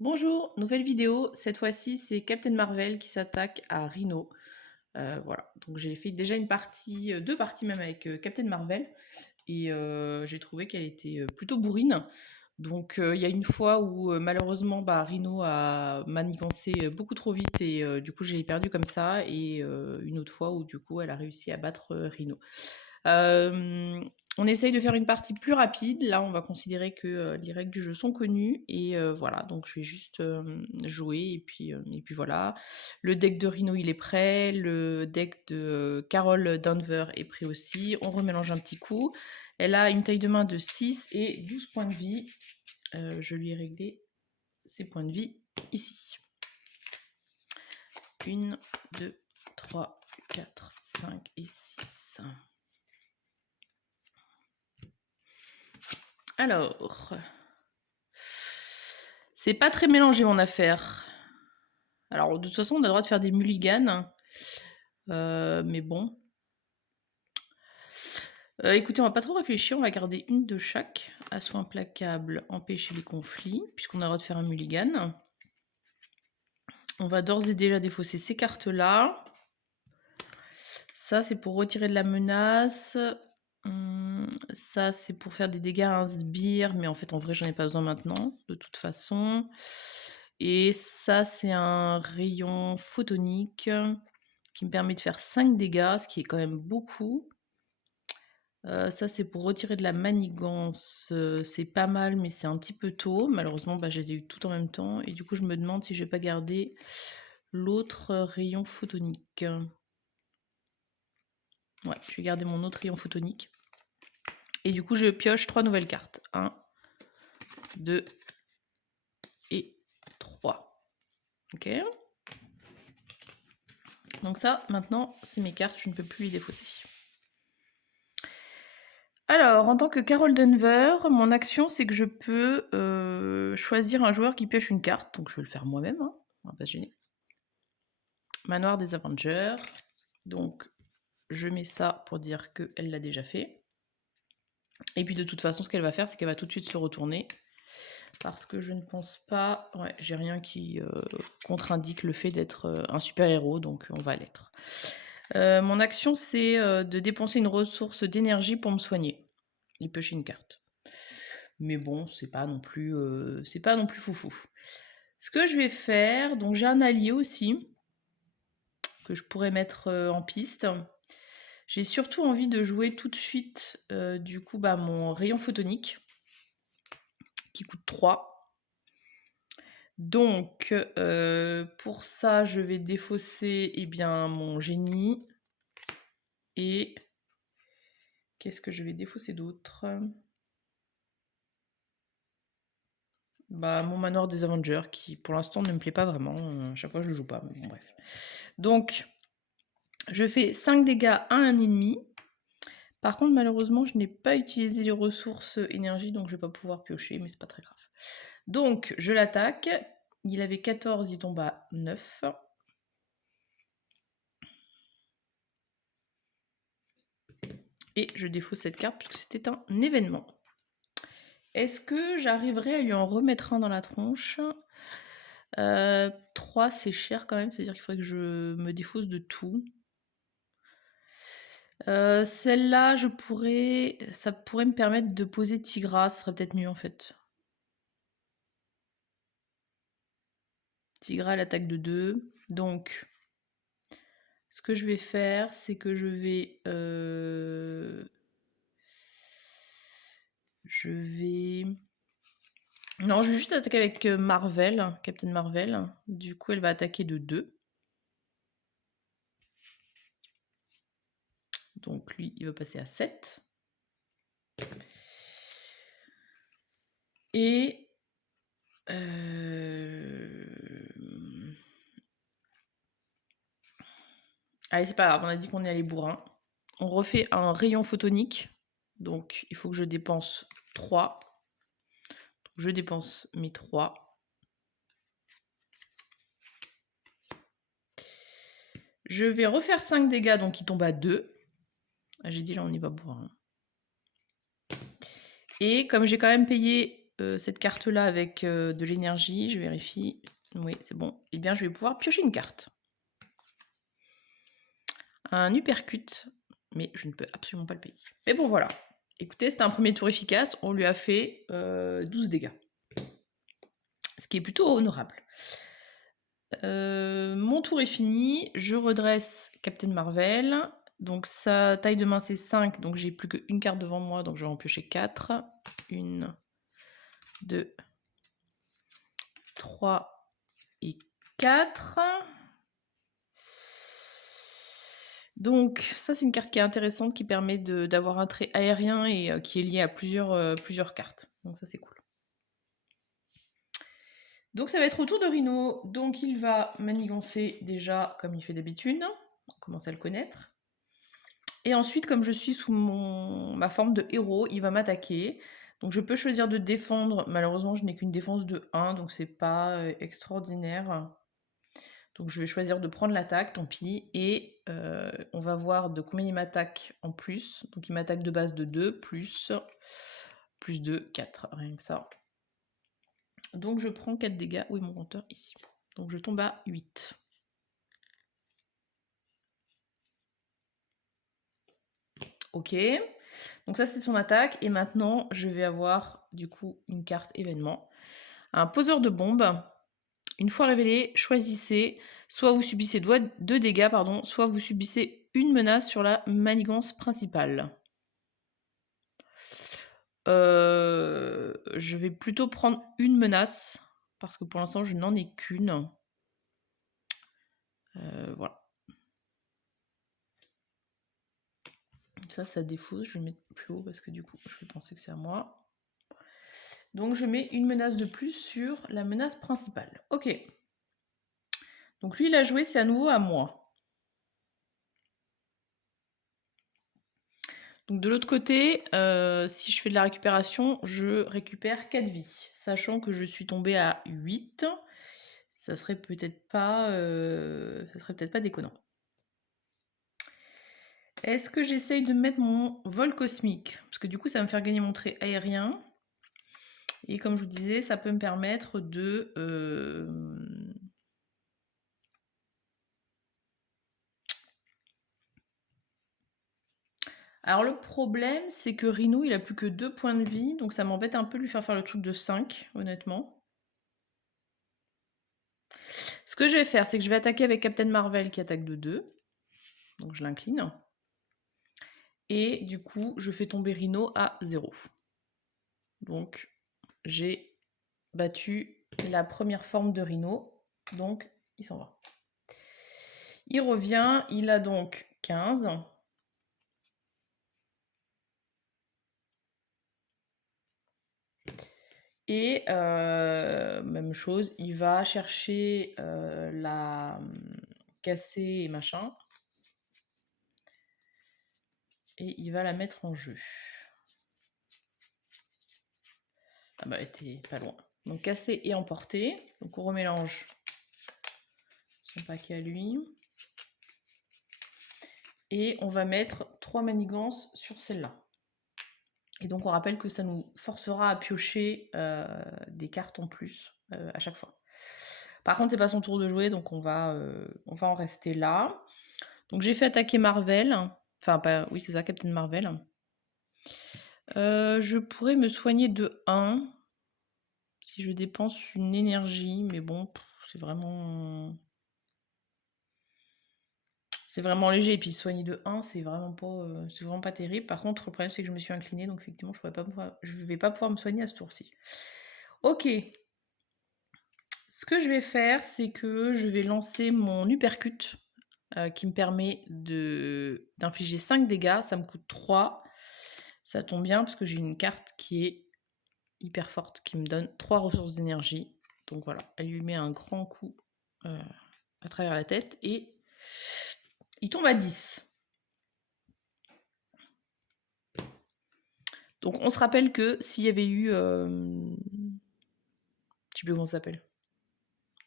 Bonjour, nouvelle vidéo. Cette fois-ci, c'est Captain Marvel qui s'attaque à Rhino. Voilà, donc j'ai fait déjà une partie, 2 parties même avec, Captain Marvel et j'ai trouvé qu'elle était, plutôt bourrine. Donc il y a une fois où, malheureusement, bah, Rhino a manigancé, beaucoup trop vite et du coup, je l'ai perdue comme ça et une autre fois où du coup, elle a réussi à battre, Rhino. On essaye de faire une partie plus rapide. Là, on va considérer que, les règles du jeu sont connues et voilà, donc je vais juste, jouer et puis voilà. Le deck de Rhino, il est prêt, le deck de, Carol Danver est prêt aussi. On remélange un petit coup. Elle a une taille de main de 6 et 12 points de vie. Je lui ai réglé ses points de vie ici. 1, 2, 3, 4, 5 et 6. Alors, c'est pas très mélangé mon affaire. Alors, de toute façon, on a le droit de faire des mulligans. Mais bon. Écoutez, on va pas trop réfléchir, on va garder une de chaque. Assaut implacable, empêcher les conflits, puisqu'on a le droit de faire un mulligan. On va d'ores et déjà défausser ces cartes-là. Ça, c'est pour retirer de la menace. Ça, c'est pour faire des dégâts à un sbire, mais en fait, en vrai, j'en ai pas besoin maintenant, de toute façon. Et ça, c'est un rayon photonique qui me permet de faire 5 dégâts, ce qui est quand même beaucoup. Ça, c'est pour retirer de la manigance, c'est pas mal, mais c'est un petit peu tôt. Malheureusement, bah, je les ai eu toutes en même temps et du coup, je me demande si je vais pas garder l'autre, rayon photonique. Ouais, je vais garder mon autre rayon photonique et du coup, je pioche 3 nouvelles cartes. 1, 2 et 3. OK. Donc ça, maintenant, c'est mes cartes, je ne peux plus les défausser. Alors, en tant que Carol Denver, mon action, c'est que je peux choisir un joueur qui pioche une carte. Donc, je vais le faire moi-même, hein, on va pas se gêner. Manoir des Avengers. Donc, je mets ça pour dire qu'elle l'a déjà fait. Et puis, de toute façon, ce qu'elle va faire, c'est qu'elle va tout de suite se retourner. Parce que je ne pense pas... Ouais, j'ai rien qui contre-indique le fait d'être un super-héros, donc on va l'être. Mon action, c'est de dépenser une ressource d'énergie pour me soigner. Il piocher une carte. Mais bon, c'est pas non plus foufou. Ce que je vais faire, donc j'ai un allié aussi que je pourrais mettre en piste. J'ai surtout envie de jouer tout de suite du coup bah, mon rayon photonique qui coûte 3. Donc pour ça, je vais défausser mon génie. Et qu'est-ce que je vais défausser d'autre? Bah, mon manoir des Avengers qui pour l'instant ne me plaît pas vraiment. À chaque fois je le joue pas, mais bon bref. Donc je fais 5 dégâts à un ennemi. Par contre, malheureusement, je n'ai pas utilisé les ressources énergie, donc je vais pas pouvoir piocher, mais c'est pas très grave. Donc je l'attaque. Il avait 14, il tombe à 9. Et je défausse cette carte puisque c'était un événement. Est-ce que j'arriverai à lui en remettre un dans la tronche? 3, c'est cher quand même, c'est-à-dire qu'il faudrait que je me défausse de tout. Celle-là, ça pourrait me permettre de poser Tigra, ce serait peut-être mieux en fait. Tigra, elle attaque de 2. Donc, ce que je vais faire, c'est que je vais... Non, je vais juste attaquer avec Marvel, Captain Marvel. Du coup, elle va attaquer de 2. Donc lui, il va passer à 7. Et... Allez, c'est pas grave, on a dit qu'on est allé bourrin. On refait un rayon photonique. Donc, il faut que je dépense 3. Donc, je dépense mes 3. Je vais refaire 5 dégâts, donc il tombe à 2. Ah, j'ai dit là, on y va bourrin. Et comme j'ai quand même payé cette carte-là avec de l'énergie. Je vérifie. Oui, c'est bon. Eh bien, je vais pouvoir piocher une carte. Un uppercut, mais je ne peux absolument pas le payer. Mais bon, voilà. Écoutez, c'était un premier tour efficace. On lui a fait 12 dégâts. Ce qui est plutôt honorable. Mon tour est fini. Je redresse Captain Marvel. Donc sa taille de main c'est 5, donc j'ai plus qu'une carte devant moi, donc je vais en piocher 4. 1, 2, 3 et 4. Donc ça c'est une carte qui est intéressante, qui permet d'avoir un trait aérien et qui est lié à plusieurs cartes. Donc ça c'est cool. Donc ça va être au tour de Rhino. Donc il va manigancer déjà comme il fait d'habitude. On commence à le connaître. Et ensuite, comme je suis sous ma forme de héros, il va m'attaquer. Donc je peux choisir de défendre. Malheureusement, je n'ai qu'une défense de 1, donc c'est pas extraordinaire. Donc je vais choisir de prendre l'attaque, tant pis. Et on va voir de combien il m'attaque en plus. Donc il m'attaque de base de 2, plus 2, 4, rien que ça. Donc je prends 4 dégâts. Où est mon compteur? Ici. Donc je tombe à 8. Ok. Donc ça c'est son attaque. Et maintenant je vais avoir du coup une carte événement. Un poseur de bombes. Une fois révélé, choisissez. Soit vous subissez 2 dégâts, soit vous subissez une menace sur la manigance principale. Je vais plutôt prendre une menace. Parce que pour l'instant je n'en ai qu'une. Voilà. Ça défausse. Je vais mettre plus haut parce que du coup je vais penser que c'est à moi. Donc je mets une menace de plus sur la menace principale. Ok. Donc lui il a joué, c'est à nouveau à moi. Donc de l'autre côté, si je fais de la récupération, je récupère 4 vies. Sachant que je suis tombée à 8, ça serait peut-être pas déconnant. Est-ce que j'essaye de mettre mon vol cosmique? Parce que du coup ça va me faire gagner mon trait aérien. Et comme je vous disais, ça peut me permettre de... Alors le problème, c'est que Rhino, il a plus que 2 points de vie, donc ça m'embête un peu de lui faire le truc de 5, honnêtement. Ce que je vais faire, c'est que je vais attaquer avec Captain Marvel qui attaque de 2. Donc je l'incline. Et du coup, je fais tomber Rhino à 0. Donc j'ai battu la première forme de Rhino. Donc il s'en va. Il revient, il a donc 15. Et même chose, il va chercher la cassée et machin. Et il va la mettre en jeu. Ah bah, elle était pas loin. Donc cassée et emportée. Donc on remélange son paquet à lui. Et on va mettre 3 manigances sur celle-là. Et donc on rappelle que ça nous forcera à piocher des cartes en plus à chaque fois. Par contre, c'est pas son tour de jouer, donc on va en rester là. Donc j'ai fait attaquer Marvel. Enfin, pas, oui, c'est ça, Captain Marvel. Je pourrais me soigner de 1 si je dépense une énergie, mais bon, c'est vraiment léger. Et puis soigner de 1, c'est vraiment pas terrible. Par contre, le problème, c'est que je me suis inclinée, donc effectivement, je vais pas pouvoir me soigner à ce tour-ci. Ok. Ce que je vais faire, c'est que je vais lancer mon uppercut qui me permet d'infliger 5 dégâts. Ça me coûte 3. Ça tombe bien parce que j'ai une carte qui est hyper forte, qui me donne 3 ressources d'énergie. Donc voilà, elle lui met un grand coup à travers la tête et il tombe à 10. Donc on se rappelle que s'il y avait eu... je sais plus comment ça s'appelle.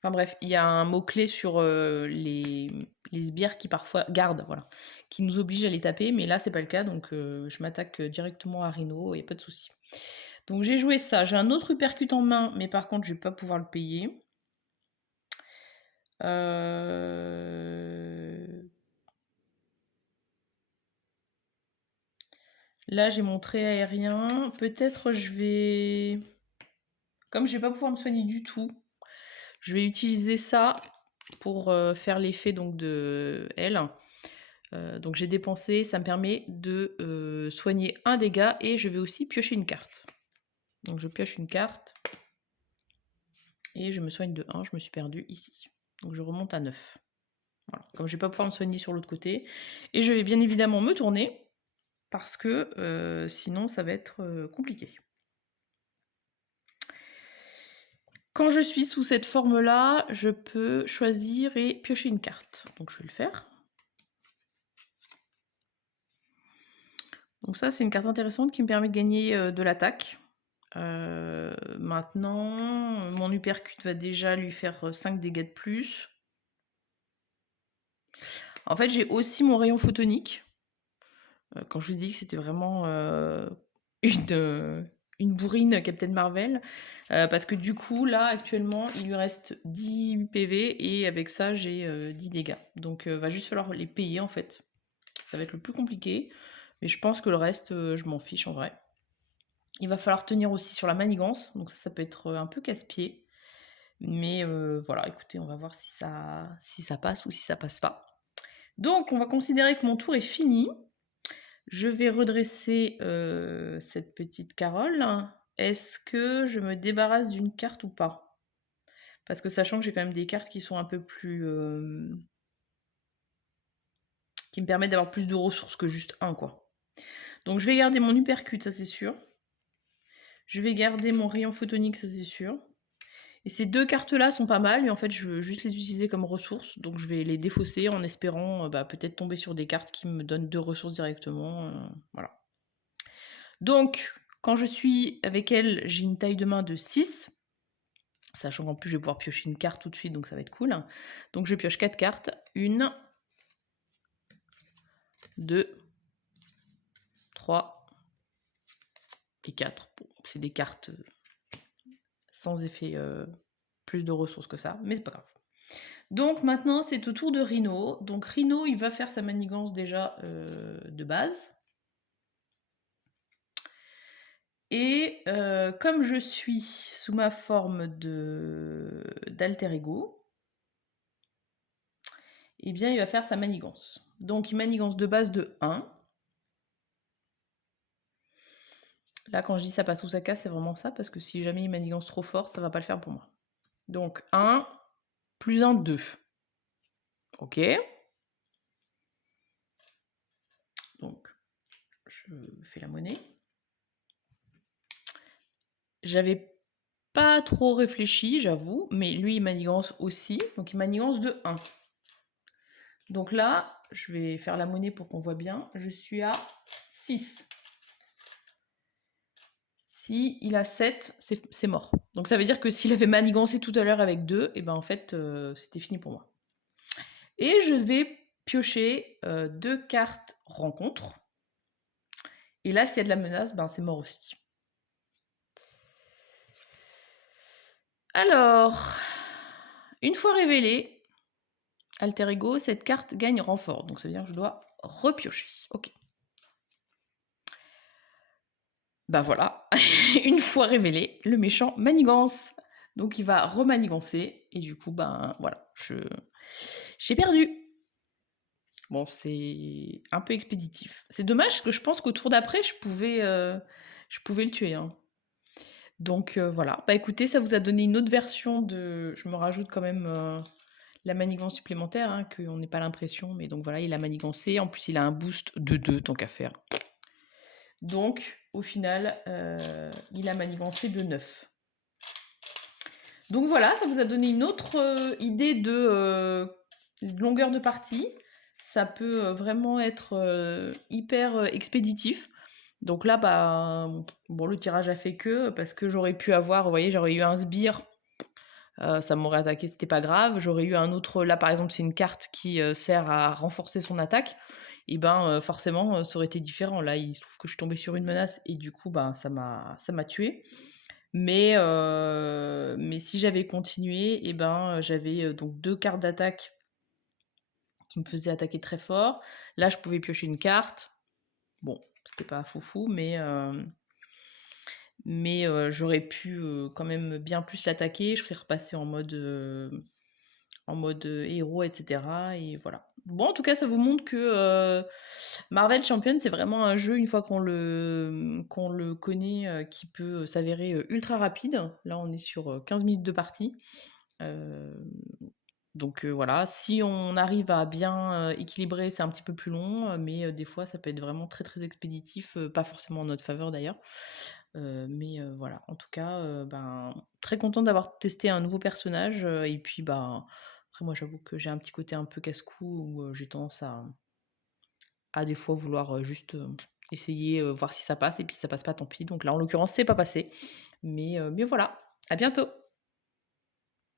Enfin bref, il y a un mot-clé sur les sbires qui parfois gardent, voilà, qui nous oblige à les taper, mais là c'est pas le cas, donc je m'attaque directement à Rhino, il n'y a pas de souci. Donc j'ai joué ça. J'ai un autre uppercut en main, mais par contre, je vais pas pouvoir le payer. Là, j'ai mon trait aérien. Peut-être je vais... Comme je vais pas pouvoir me soigner du tout, je vais utiliser ça pour faire l'effet donc de elle. Donc j'ai dépensé, ça me permet de soigner un dégât et je vais aussi piocher une carte. Donc je pioche une carte et je me soigne de 1, je me suis perdue ici. Donc je remonte à 9. Voilà. Comme je vais pas pouvoir me soigner sur l'autre côté. Et je vais bien évidemment me tourner parce que sinon ça va être compliqué. Quand je suis sous cette forme-là, je peux choisir et piocher une carte. Donc je vais le faire. Donc ça, c'est une carte intéressante qui me permet de gagner de l'attaque. Maintenant, mon uppercut va déjà lui faire 5 dégâts de plus. En fait, j'ai aussi mon rayon photonique. Quand je vous dis que c'était vraiment une bourrine Captain Marvel. Parce que du coup, là, actuellement, il lui reste 10 PV et avec ça, j'ai 10 dégâts. Donc, va juste falloir les payer, en fait. Ça va être le plus compliqué. Mais je pense que le reste, je m'en fiche, en vrai. Il va falloir tenir aussi sur la manigance. Donc ça peut être un peu casse-pied. Mais voilà, écoutez, on va voir si ça passe ou si ça passe pas. Donc, on va considérer que mon tour est fini. Je vais redresser cette petite Carole. Est-ce que je me débarrasse d'une carte ou pas? Parce que sachant que j'ai quand même des cartes qui sont un peu plus... qui me permettent d'avoir plus de ressources que juste un, quoi. Donc je vais garder mon uppercut, ça c'est sûr. Je vais garder mon rayon photonique, ça c'est sûr. Et ces deux cartes-là sont pas mal, mais en fait je veux juste les utiliser comme ressources. Donc je vais les défausser en espérant peut-être tomber sur des cartes qui me donnent 2 ressources directement. Voilà. Donc, quand je suis avec elle, j'ai une taille de main de 6. Sachant qu'en plus, je vais pouvoir piocher une carte tout de suite, donc ça va être cool. Donc, je pioche 4 cartes. 1, 2, 3 et 4. Bon, c'est des cartes sans effet plus de ressources que ça, mais c'est pas grave. Donc, maintenant, c'est au tour de Rhino. Donc, Rhino, il va faire sa manigance déjà de base. Et comme je suis sous ma forme d'alter ego, eh bien, il va faire sa manigance. Donc, il manigance de base de 1. Là, quand je dis ça passe ou ça casse, c'est vraiment ça, parce que si jamais il manigance trop fort, ça va pas le faire pour moi. Donc, 1 plus 1, 2. Ok. Donc, je fais la monnaie. J'avais pas trop réfléchi, j'avoue, mais lui, il manigance aussi. Donc, il manigance de 1. Donc là, je vais faire la monnaie pour qu'on voit bien. Je suis à 6. Si il a 7, c'est mort. Donc ça veut dire que s'il avait manigancé tout à l'heure avec 2, et ben en fait, c'était fini pour moi. Et je vais piocher 2 cartes rencontre. Et là, s'il y a de la menace, ben c'est mort aussi. Alors, une fois révélée, alter ego, cette carte gagne renfort. Donc ça veut dire que je dois repiocher. Ok. Ben voilà, une fois révélé, le méchant manigance. Donc il va remanigancer. Et du coup, ben voilà, j'ai perdu. Bon, c'est un peu expéditif. C'est dommage parce que je pense qu'au tour d'après, je pouvais le tuer. Hein. Donc voilà. Bah écoutez, ça vous a donné une autre version de... Je me rajoute quand même la manigance supplémentaire, hein, qu'on n'ait pas l'impression. Mais donc voilà, il a manigancé. En plus, il a un boost de 2, tant qu'à faire. Donc, au final, il a manigancé de 9. Donc voilà, ça vous a donné une autre idée de longueur de partie. Ça peut vraiment être hyper expéditif. Donc là, bah, bon, le tirage a fait que, parce que j'aurais pu avoir, vous voyez, j'aurais eu un sbire, ça m'aurait attaqué, c'était pas grave. J'aurais eu un autre, là par exemple, c'est une carte qui sert à renforcer son attaque. et ben, forcément, ça aurait été différent. Là, il se trouve que je suis tombée sur une menace et du coup, ben, ça m'a tuée. Mais si j'avais continué et ben, j'avais, donc 2 cartes d'attaque qui me faisaient attaquer très fort. Là, je pouvais piocher une carte. Bon, c'était pas foufou, mais j'aurais pu, quand même bien plus l'attaquer. Je serais repassée en mode héros et cetera et voilà. Bon, en tout cas, ça vous montre que, Marvel Champions, c'est vraiment un jeu, une fois qu'on le connaît, qui peut s'avérer, ultra rapide. Là, on est sur, 15 minutes de partie. Hem, donc voilà, si on arrive à bien, équilibrer, c'est un petit peu plus long, mais des fois, ça peut être vraiment très, très expéditif, pas forcément en notre faveur d'ailleurs. Mais voilà, en tout cas, ben, très contente d'avoir testé un nouveau personnage, et puis, ben, après moi j'avoue que j'ai un petit côté un peu casse-cou où, j'ai tendance à des fois vouloir, juste, essayer, voir si ça passe et puis si ça passe pas, tant pis. Donc là, en l'occurrence, c'est pas passé. Mais voilà, à bientôt.